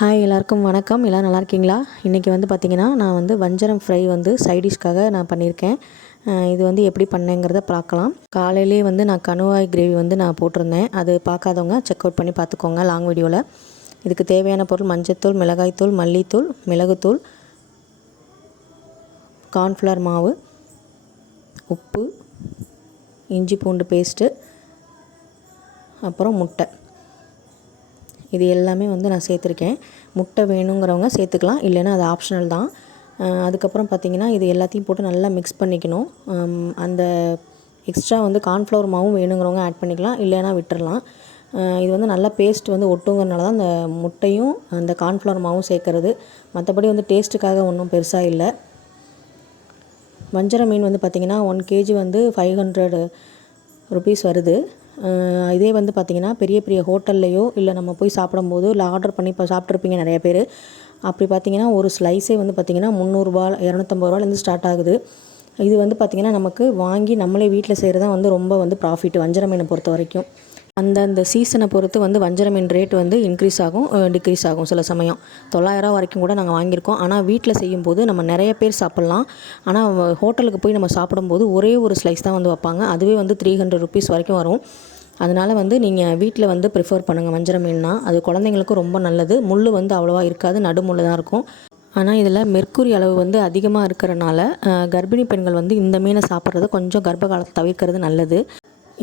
Hi எல்லாருக்கும் வணக்கம். எல்லோரும் நல்லா இருக்கீங்களா? இன்றைக்கி வந்து பார்த்திங்கன்னா நான் வந்து வஞ்சரம் ஃப்ரை வந்து சைடிஷ்காக நான் பண்ணியிருக்கேன். இது வந்து எப்படி பண்ணேங்கிறத பார்க்கலாம். காலையிலே வந்து நான் கணுவாய் கிரேவி வந்து நான் போட்டிருந்தேன். அது பார்க்காதவங்க செக் அவுட் பண்ணி பார்த்துக்கோங்க லாங் வீடியோவில் இதுக்கு தேவையான பொருள் மஞ்சத்தூள் மிளகாய்த்தூள் மல்லித்தூள் மிளகுத்தூள் கார்ன்ஃப்ளவர் மாவு உப்பு இஞ்சி பூண்டு பேஸ்ட்டு அப்புறம் முட்டை. இது எல்லாமே வந்து நான் சேர்த்துருக்கேன். முட்டை வேணுங்கிறவங்க சேர்த்துக்கலாம். இல்லைன்னா அது ஆப்ஷனல் தான். அதுக்கப்புறம் பார்த்தீங்கன்னா இது எல்லாத்தையும் போட்டு நல்லா மிக்ஸ் பண்ணிக்கணும். அந்த எக்ஸ்ட்ரா வந்து கார்ன்ஃப்ளவர் மாவும் வேணுங்கிறவங்க ஆட் பண்ணிக்கலாம். இல்லைன்னா விட்டுறலாம். இது வந்து நல்லா பேஸ்ட் வந்து ஒட்டுங்கிறனால தான் அந்த முட்டையும் அந்த கார்ன்ஃப்ளவர் மாவும் சேர்க்கறது. மற்றபடி வந்து டேஸ்ட்டுக்காக ஒன்றும் பெருசாக இல்லை. வஞ்சரம் மீன் வந்து பார்த்திங்கன்னா ஒன் கேஜி வந்து ஃபைவ் ஹண்ட்ரட் ருபீஸ் வருது. இதே வந்து பார்த்திங்கன்னா பெரிய பெரிய ஹோட்டல்லையோ இல்லை நம்ம போய் சாப்பிடும்போது இல்லை ஆர்டர் பண்ணி இப்போ சாப்பிட்ருப்பீங்க நிறைய பேர். அப்படி பார்த்தீங்கன்னா ஒரு ஸ்லைஸே வந்து பார்த்திங்கன்னா முந்நூறுரூபா இரநூத்தம்பது ரூபாலேருந்து ஸ்டார்ட் ஆகுது. இது வந்து பார்த்திங்கன்னா நமக்கு வாங்கி நம்மளே வீட்டில் செய்கிறது தான் வந்து ரொம்ப வந்து ப்ராஃபிட் வஞ்சர மீனை பொறுத்த வரைக்கும் அந்தந்த சீசனை பொறுத்து வந்து வஞ்சர மீன் ரேட் வந்து இன்க்ரீஸ் ஆகும் டிக்ரீஸ் ஆகும் சில சமயம். தொள்ளாயிரம் வரைக்கும் கூட நாங்கள் வாங்கியிருக்கோம். ஆனால் வீட்டில் செய்யும்போது நம்ம நிறைய பேர் சாப்பிட்லாம். ஆனால் ஹோட்டலுக்கு போய் நம்ம சாப்பிடும்போது ஒரே ஒரு ஸ்லைஸ் தான் வந்து வைப்பாங்க. அதுவே வந்து த்ரீ ஹண்ட்ரட் ருபீஸ் வரைக்கும் வரும். அதனால் வந்து நீங்கள் வீட்டில் வந்து ப்ரிஃபர் பண்ணுங்கள் வஞ்சர மீன்னா. அது குழந்தைங்களுக்கும் ரொம்ப நல்லது. முள் வந்து அவ்வளோவா இருக்காது. நடுமுள் தான் இருக்கும். ஆனால் இதில் மெர்க்குரி அளவு வந்து அதிகமாக இருக்கிறனால கர்ப்பிணி பெண்கள் வந்து இந்த மீனை சாப்பிட்றத கொஞ்சம் கர்ப்ப காலத்தை தவிர்க்கிறது நல்லது.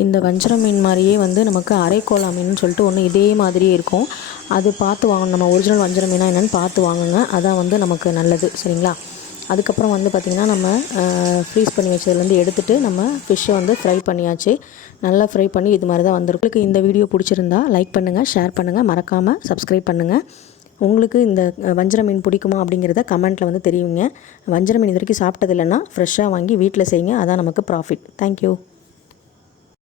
இந்த வஞ்சர மீன் மாதிரியே வந்து நமக்கு அரைக்கோலா மீன் சொல்லிட்டு ஒன்று இதே மாதிரியே இருக்கும். அது பார்த்து வாங்கணும். நம்ம ஒரிஜினல் வஞ்சர மீனா என்னென்னு பார்த்து வாங்குங்க. அதான் வந்து நமக்கு நல்லது. சரிங்களா? அதுக்கப்புறம் வந்து பார்த்திங்கன்னா நம்ம ஃப்ரீஸ் பண்ணி வச்சதுலேருந்து எடுத்துகிட்டு நம்ம ஃபிஷ்ஷை வந்து ஃப்ரை பண்ணியாச்சு. நல்லா ஃப்ரை பண்ணி இது மாதிரி தான் வந்திருக்கு உங்களுக்கு இந்த வீடியோ பிடிச்சிருந்தா லைக் பண்ணுங்கள் ஷேர் பண்ணுங்கள் மறக்காமல் சப்ஸ்கிரைப் பண்ணுங்கள் உங்களுக்கு இந்த வஞ்சர மீன் பிடிக்குமா அப்படிங்கிறத கமெண்ட்டில் வந்து தெரியுங்க வஞ்சர மீன் இது வரைக்கும் சாப்பிட்டது இல்லைன்னா ஃப்ரெஷ்ஷாக வாங்கி வீட்டில் செய்யுங்க. அதான் நமக்கு ப்ராஃபிட் தேங்க்யூ